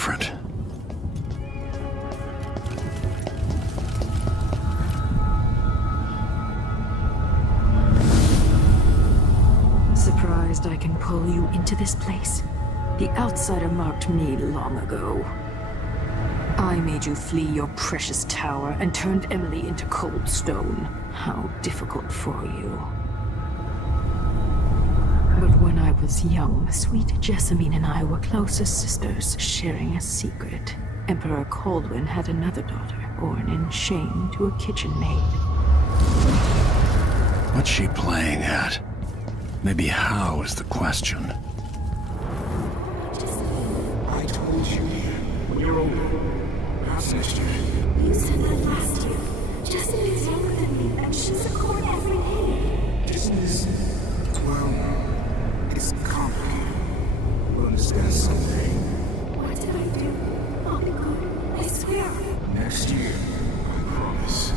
different. Surprised I can pull you into this place? The outsider marked me long ago. I made you flee your precious tower and turned Emily into cold stone. How difficult for you. But when I was young, sweet Jessamine and I were close as sisters, sharing a secret. Emperor Kaldwin had another daughter, born in shame to a kitchen maid. What's she playing at? Maybe how is the question. I told you when you're older. Sister. You said that last year. Jessamine is younger than me, and she's a court every day. Business, well, it's complicated. We'll understand someday. What did I do? I'll be good. I swear. Next year, I promise.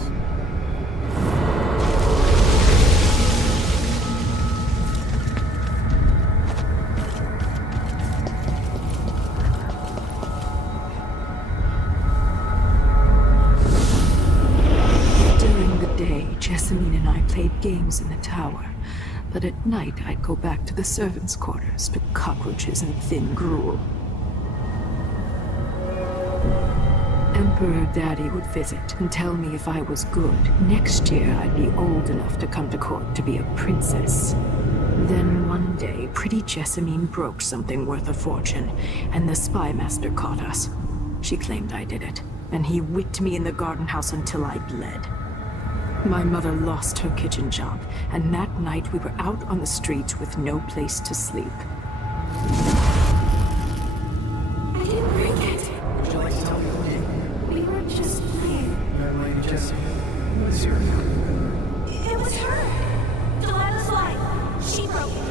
Jessamine and I played games in the tower, but at night I'd go back to the servants' quarters to cockroaches and thin gruel. Emperor Daddy would visit and tell me if I was good. Next year I'd be old enough to come to court to be a princess. Then one day, pretty Jessamine broke something worth a fortune, and the spy master caught us. She claimed I did it, and he whipped me in the garden house until I bled. My mother lost her kitchen job, and that night we were out on the streets with no place to sleep. I didn't break it. Would you like to tell me who did? We were just playing. Young Lady Jessie, who is your name? It was her. Delilah's lie. She broke it.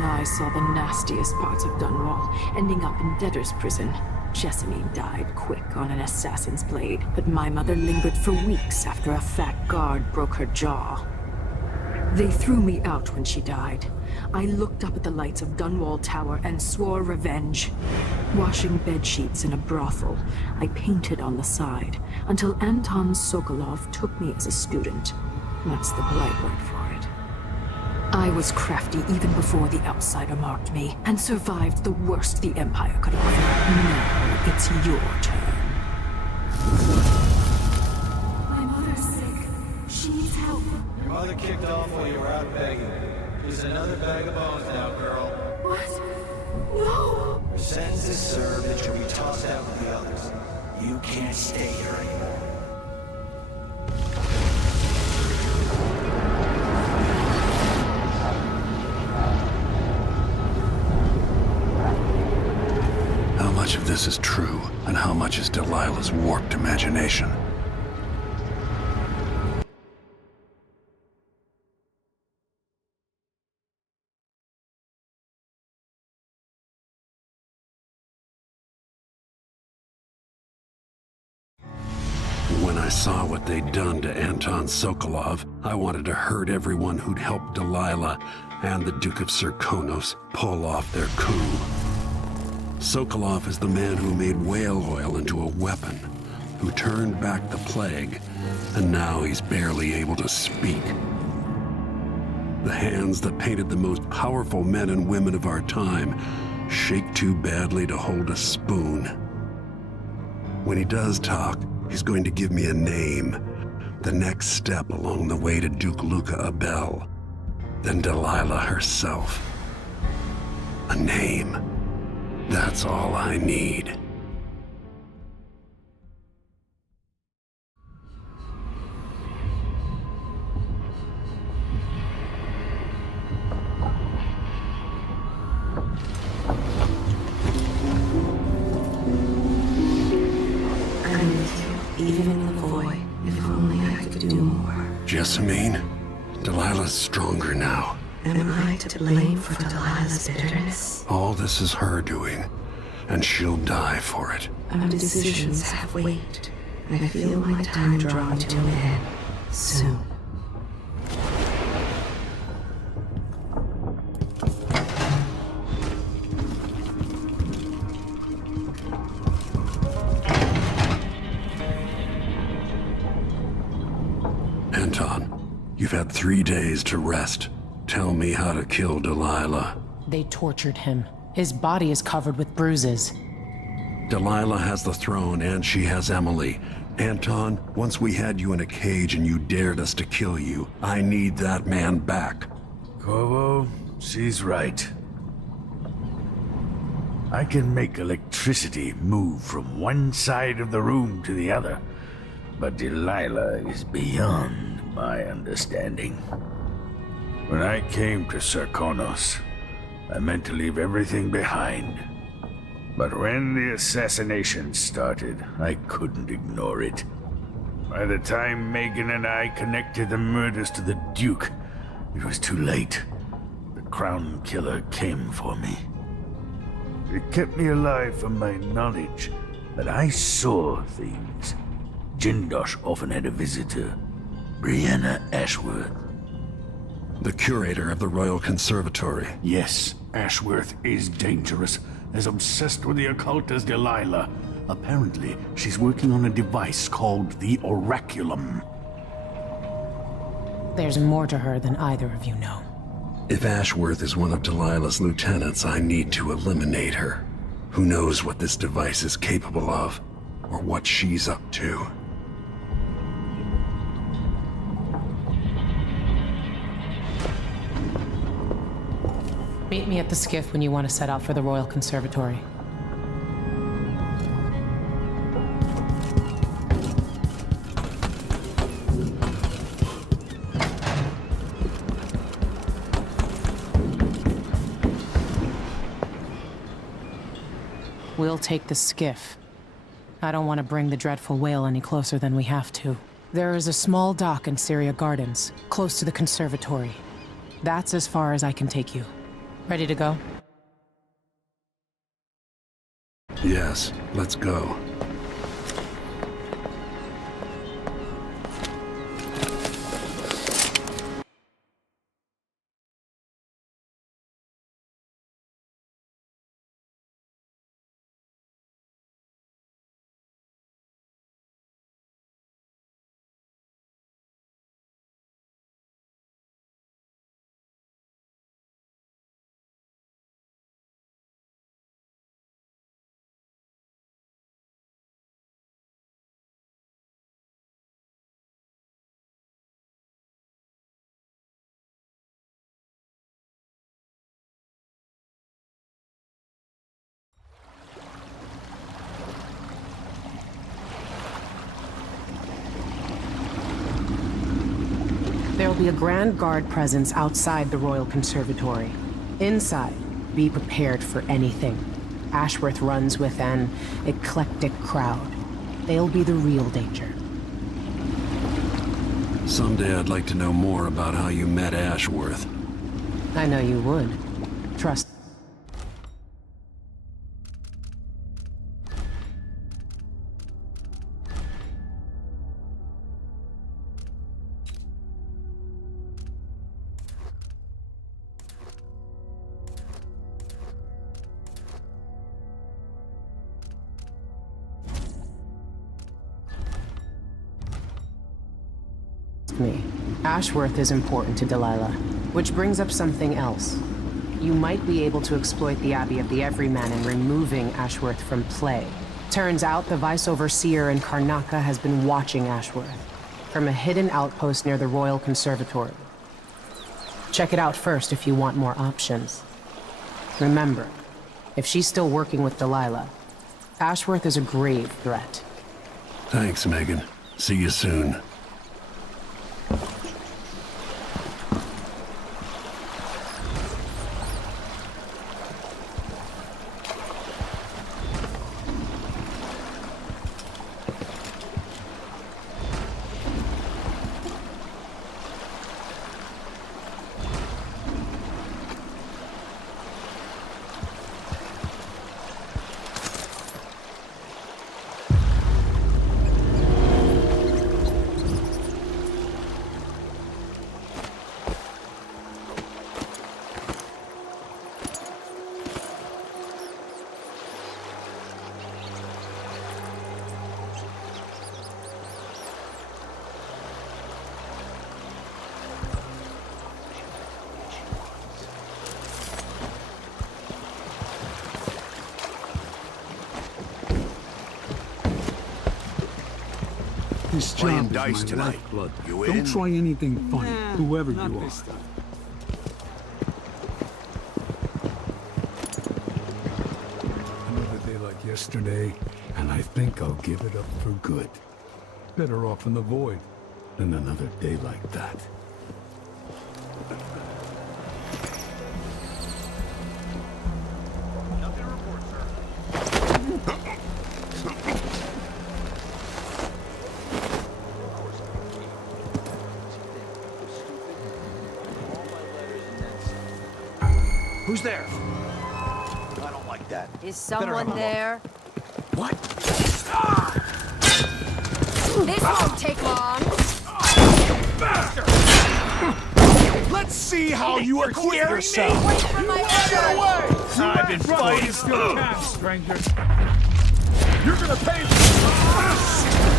I saw the nastiest parts of Dunwall, ending up in debtor's prison. Jessamine died quick on an assassin's blade, but my mother lingered for weeks after a fat guard broke her jaw. They threw me out when she died. I looked up at the lights of Dunwall Tower and swore revenge. Washing bedsheets in a brothel, I painted on the side, until Anton Sokolov took me as a student. That's the polite word for it. I was crafty even before the outsider marked me, and survived the worst the Empire could offer. Now it's your turn. My mother's sick. She needs help. Your mother kicked off while you were out begging. She's another bag of bones now, girl. What? No! Her sentence is served and she'll be tossed out with the others. You can't stay here anymore. How much of this is true, and how much is Delilah's warped imagination? When I saw what they'd done to Anton Sokolov, I wanted to hurt everyone who'd helped Delilah and the Duke of Serkonos pull off their coup. Sokolov is the man who made whale oil into a weapon, who turned back the plague, and now he's barely able to speak. The hands that painted the most powerful men and women of our time shake too badly to hold a spoon. When he does talk, he's going to give me a name, the next step along the way to Duke Luca Abel, then Delilah herself. A name. That's all I need. I miss you, even in the void. If only I could do more. Jessamine, Delilah's stronger now. Am I to blame for Delilah's bitterness? All this is her doing. and she'll die for it. Our decisions have weight. I feel my time drawing to an end soon. Anton, you've had 3 days to rest. Tell me how to kill Delilah. They tortured him. His body is covered with bruises. Delilah has the throne and she has Emily. Anton, once we had you in a cage and you dared us to kill you, I need that man back. Corvo, she's right. I can make electricity move from one side of the room to the other, but Delilah is beyond my understanding. When I came to Serkonos, I meant to leave everything behind. But when the assassination started, I couldn't ignore it. By the time Megan and I connected the murders to the Duke, it was too late. The Crown Killer came for me. It kept me alive from my knowledge that I saw things. Jindosh often had a visitor, Brianna Ashworth. The curator of the Royal Conservatory. Yes, Ashworth is dangerous, as obsessed with the occult as Delilah. Apparently, she's working on a device called the Oraculum. There's more to her than either of you know. If Ashworth is one of Delilah's lieutenants, I need to eliminate her. Who knows what this device is capable of, or what she's up to. Meet me at the skiff when you want to set out for the Royal Conservatory. We'll take the skiff. I don't want to bring the dreadful whale any closer than we have to. There is a small dock in Cyria Gardens, close to the conservatory. That's as far as I can take you. Ready to go? Yes, let's go. There will be a Grand Guard presence outside the Royal Conservatory. Inside, be prepared for anything. Ashworth runs with an eclectic crowd. They'll be the real danger. Someday I'd like to know more about how you met Ashworth. I know you would. Trust. Me. Ashworth is important to Delilah, which brings up something else. You might be able to exploit the Abbey of the Everyman in removing Ashworth from play. Turns out the Vice Overseer in Karnaca has been watching Ashworth from a hidden outpost near the Royal Conservatory. Check it out first if you want more options. Remember, if she's still working with Delilah, Ashworth is a grave threat. Thanks, Megan. See you soon. This Playing job dice is my tonight. lifeblood. You Don't in? try anything funny, whoever you are. Another day like yesterday, and I think I'll give it up for good. Better off in the void than another day like that. Who's there? I don't like that. Is someone there? What? This won't take long. Let's see how you acquit yourself. Wait for my orders. I've been fighting. Still cash, stranger. You're gonna pay for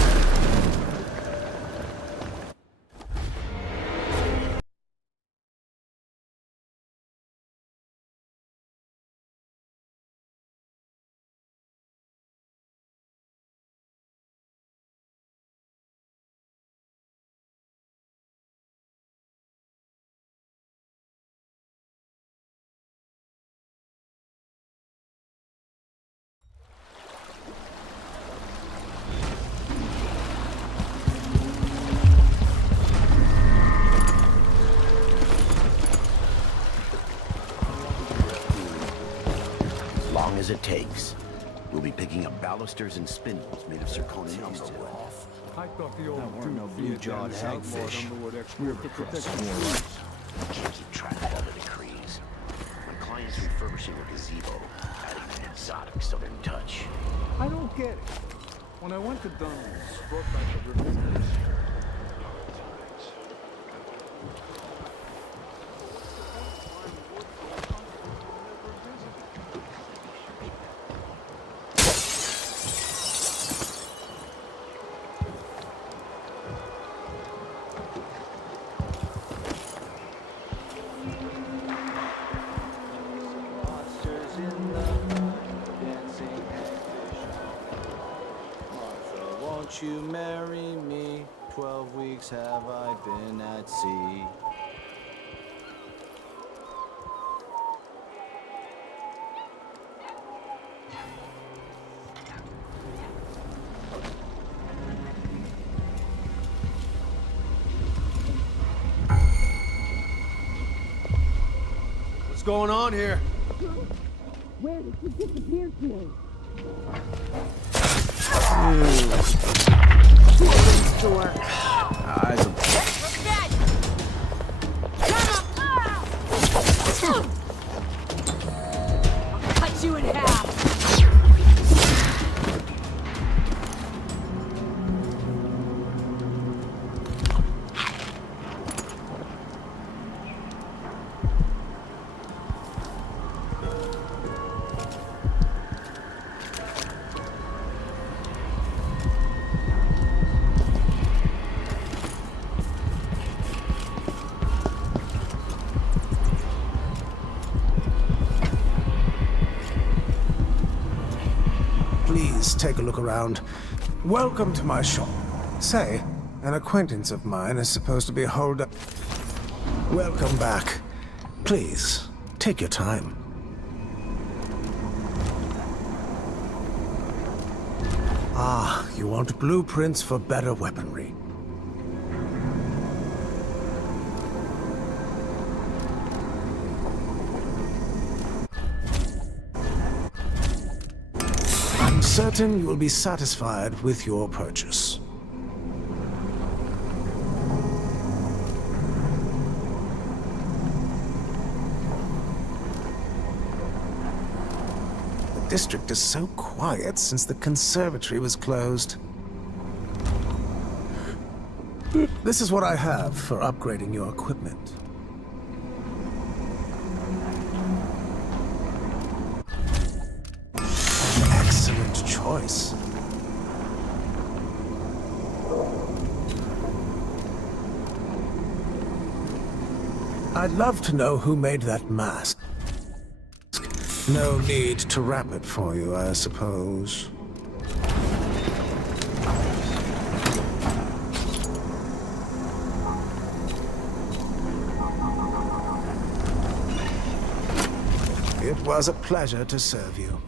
as long as it takes. We'll be picking up balusters and spindles made of zirconia steel. I thought the old we're no blue-jawed hagfish. We're the Can't keep track of all the decrees. My client's refurbishing a gazebo, adding an exotic southern touch. I don't get it. When I went to Dunwall's, brought back the river. Won't you marry me? 12 weeks have I been at sea. What's going on here? Where did you disappear to? Door. Eyes of I'll cut you in half. Please take a look around. Welcome to my shop. Say, an acquaintance of mine is supposed to be holed up. Welcome back. Please, take your time. Ah, you want blueprints for better weaponry. I'm certain you will be satisfied with your purchase. The district is so quiet since the conservatory was closed. This is what I have for upgrading your equipment. Excellent choice. I'd love to know who made that mask. No need to wrap it for you, I suppose. was a pleasure to serve you.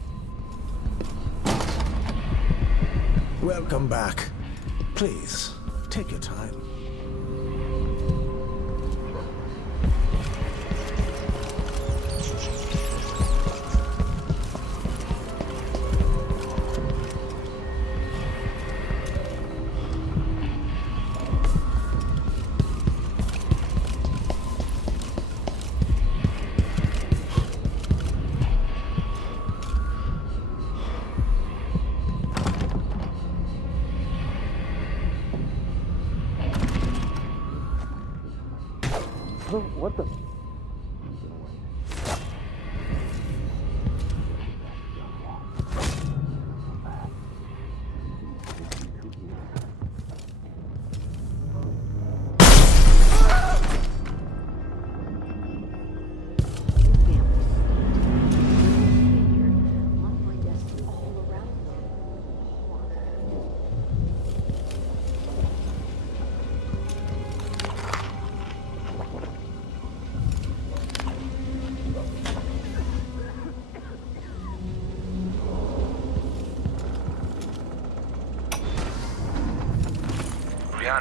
Welcome back. Please, take your time. What the?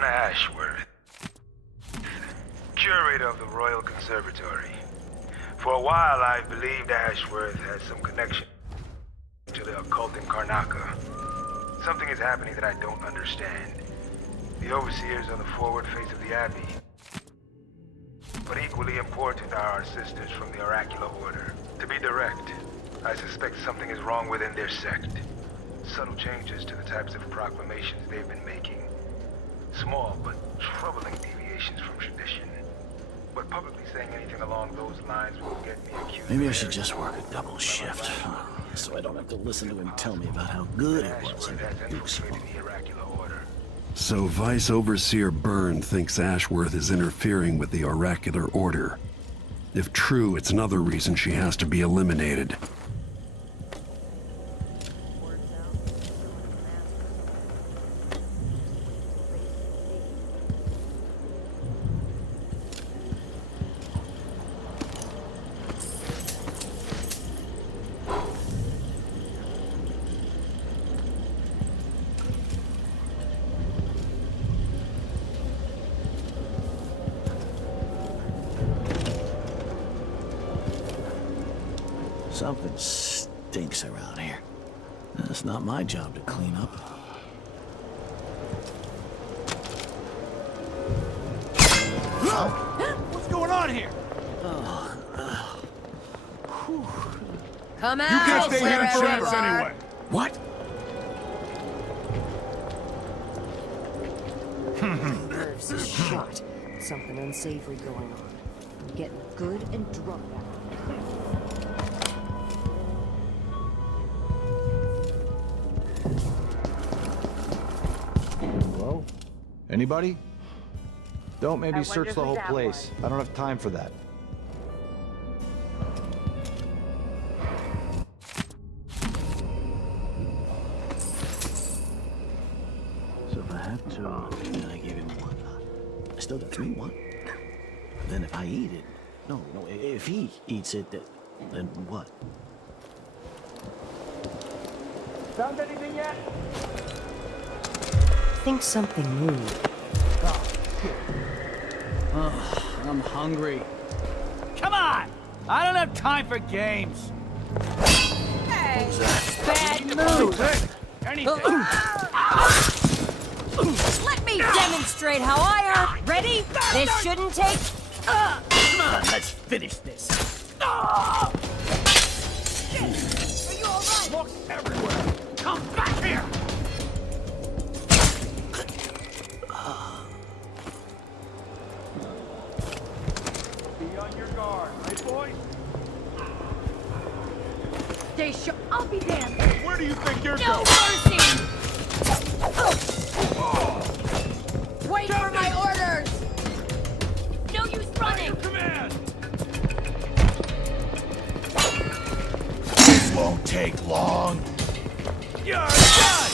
Ashworth, curator of the Royal Conservatory. For a while, I believed Ashworth had some connection to the occult in Karnaca. Something is happening that I don't understand. The overseers on the forward face of the Abbey. But equally important are our sisters from the Oracular Order. To be direct, I suspect something is wrong within their sect. Subtle changes to the types of proclamations they've been making. Small but troubling deviations from tradition. But publicly saying anything along those lines will get me accused. Maybe I should just work a double shift, so I don't have to listen to him tell me about how good it was. So Vice Overseer Byrne thinks Ashworth is interfering with the Oracular Order. If true, it's another reason she has to be eliminated. Something stinks around here. It's not my job to clean up. What's going on here? Come out! You can't stay here and chance anyway. What? Nerves is shot. Something unsavory going on. I'm getting good and drunk now. Hello? Anybody? Don't maybe search the whole place. I don't have time for that. So if I have to, then I give him one. I still got 3 1. Then if I eat it, no, if he eats it, then what? Found anything yet? I think something moved. Oh, I'm hungry. Come on! I don't have time for games. Hey! Bad move! Anything! Let me demonstrate how I earn. Ready? This shouldn't take. Come on, let's finish this. Are you alright? Look everywhere. Come back here! Be on your guard, right, boys? Stay sharp. I'll be damned. Where do you think you're No going? mercy! Wait for my orders! No use running! Command! This won't take long. You're done!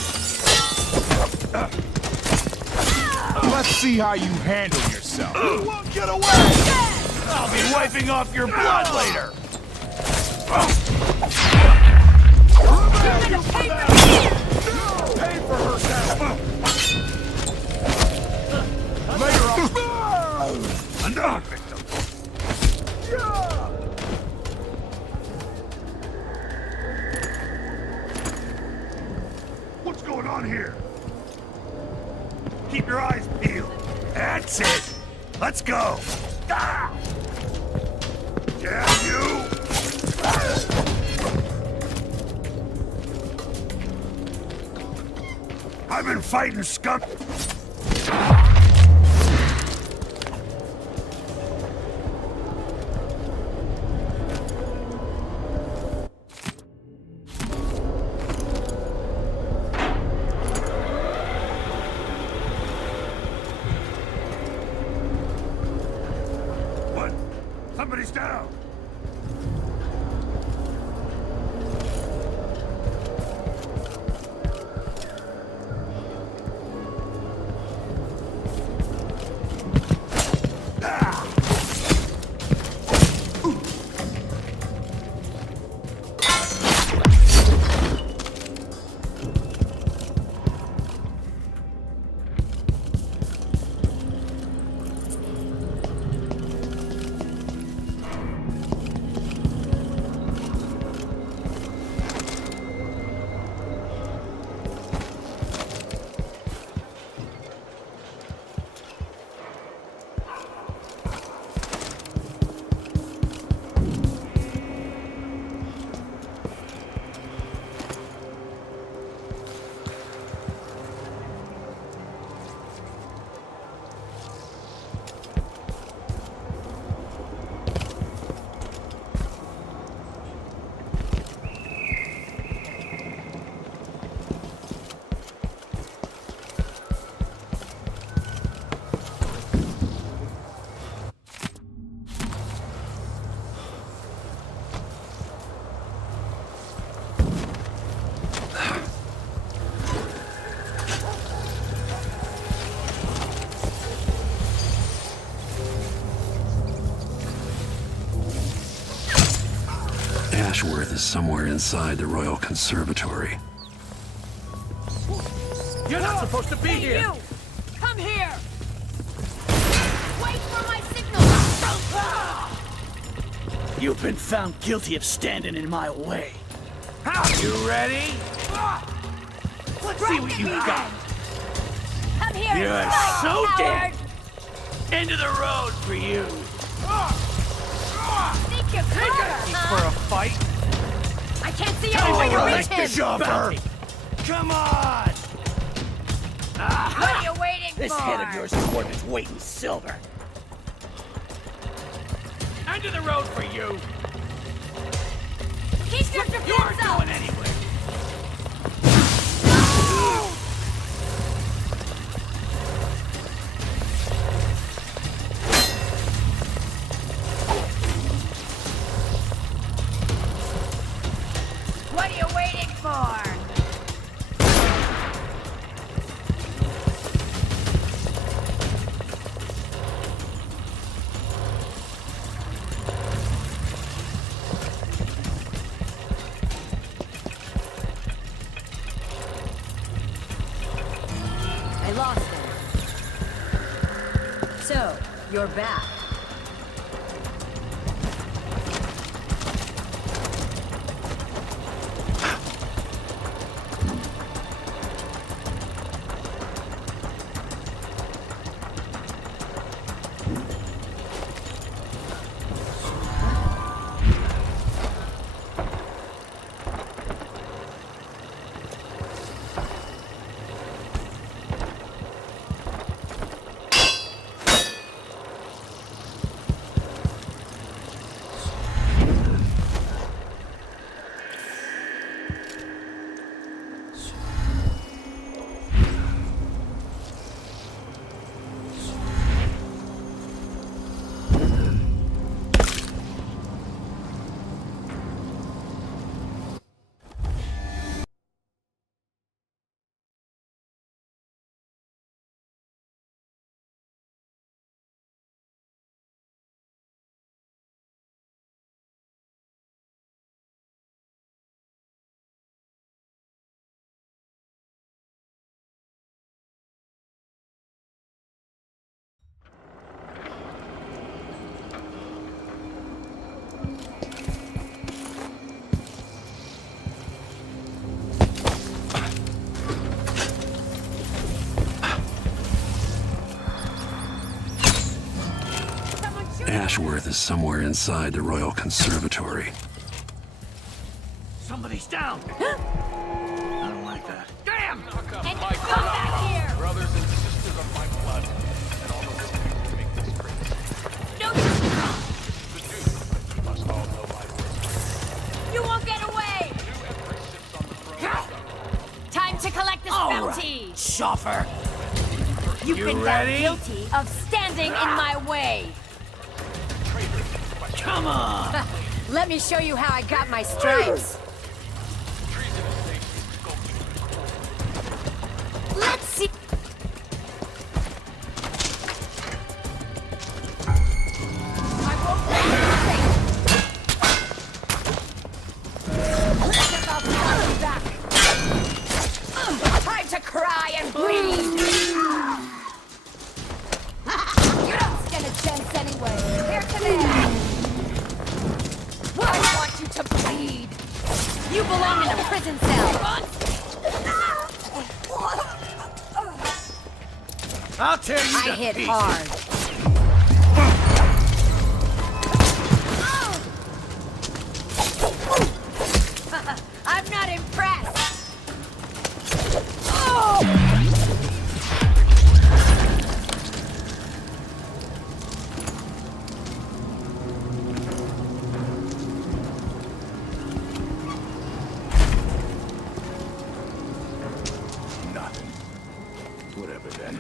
Let's see how you handle yourself. You won't get away! I'll be wiping off your blood later! Pay for herself! Lay her off! Another victim! What's going on here? Keep your eyes peeled. That's it! Let's go! Ah! Yeah, you! I've been fighting scum. What? Somebody's down. Ashworth is somewhere inside the Royal Conservatory. You're not supposed to be here! You! Come here! Wait for my signal! You've been found guilty of standing in my way. You ready? Let's see what you got. Come here! You're fight, so coward! dead. Into the road for you. Think you're clever, For a fight? I can't see any way to reach him! Bounty. Come on! What are you waiting This for? head of yours is worth its weight in silver. Into the road for you. Keep your defense You're up! going anywhere. What are you waiting for? I lost him. So, you're back. Ashworth is somewhere inside the Royal Conservatory. Somebody's down! I don't like that. Damn! And come back here! Brothers and sisters of my blood, and all the living to make this great. No, The Duke, you must all know my word. you won't get away! New Empress sits on the throne. Time to collect this bounty! Chauffeur! You've You been ready? found guilty of standing in my way! Come on! Let me show you how I got my stripes! Let's see! I won't let you It's about coming back! Time to cry and bleed! You don't stand a chance anyway! Here to there! I want you to bleed! You belong in a prison cell! I'll tear you to I hit pieces. hard. I'm not impressed! Nothing. Whatever then.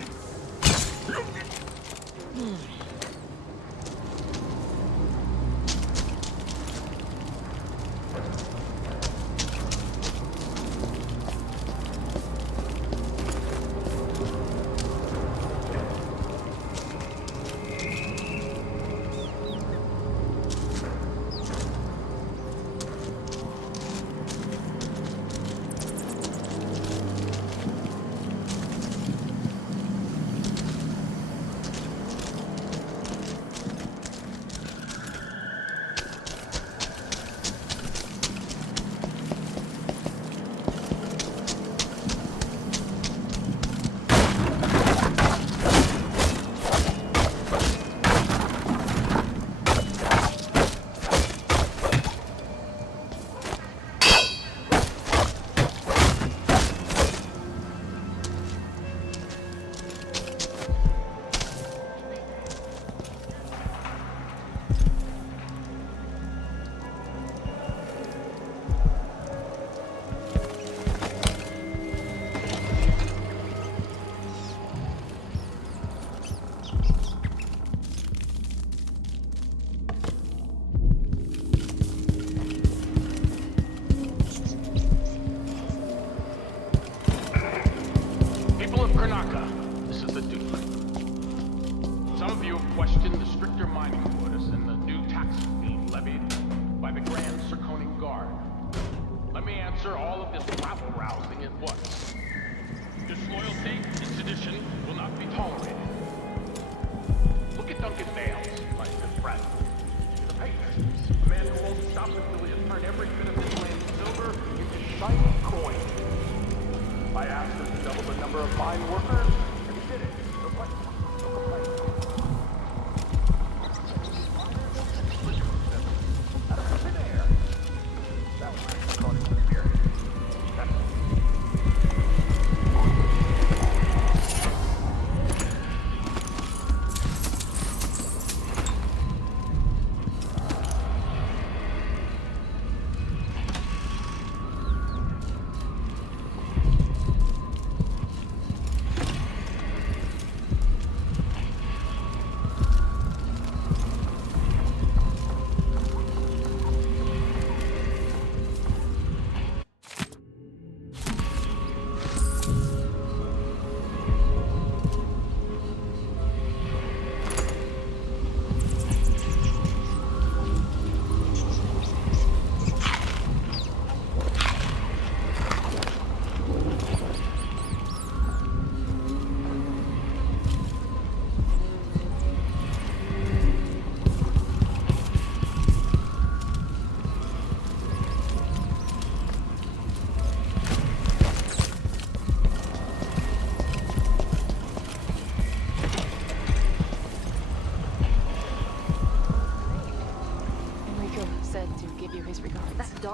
People of Karnaka, this is the Duke. Some of you have questioned the stricter mining quotas and the new tax fee levied by the Grand Circonian Guard. Let me answer all of this rabble-rousing at once. Disloyalty and sedition will not be tolerated. Look at Duncan Bales, my good friend. The patron, a man who won't stop until he has turned every bit of this land silver into shiny coin. I asked him to double the number of mine workers, and he did it. No question, no complaint. Out of thin air. That was according to the spirit.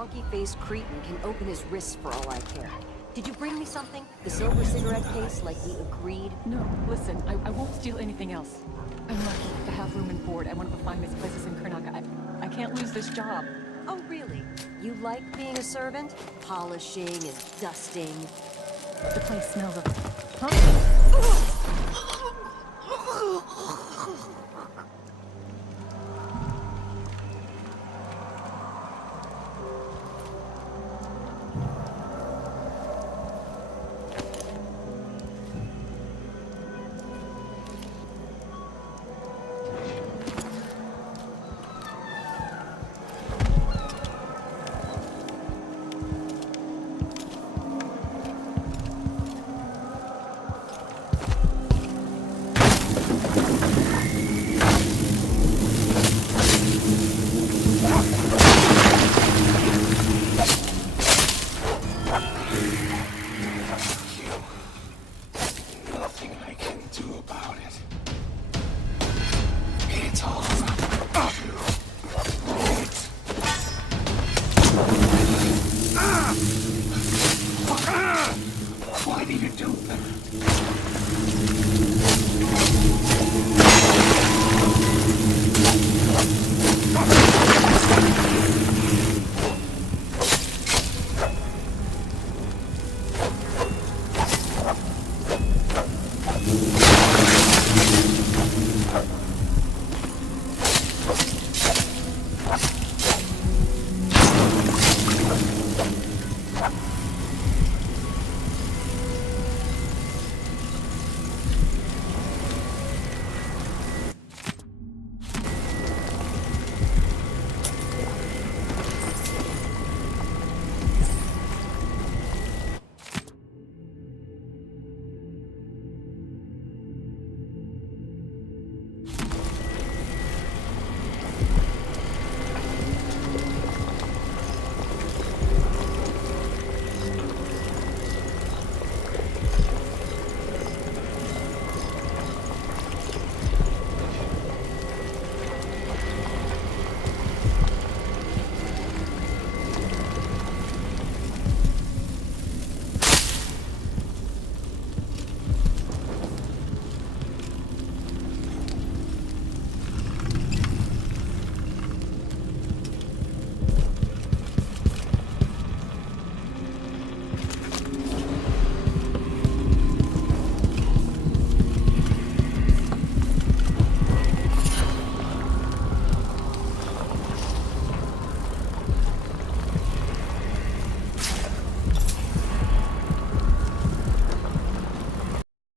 donkey-faced cretin can open his wrists for all I care. Did you bring me something? The silver cigarette case, like we agreed? No, listen, I won't steal anything else. I'm lucky to have room and board at one of the finest places in Karnaca. I can't lose this job. Oh, really? You like being a servant? Polishing and dusting? The place smells of... Huh?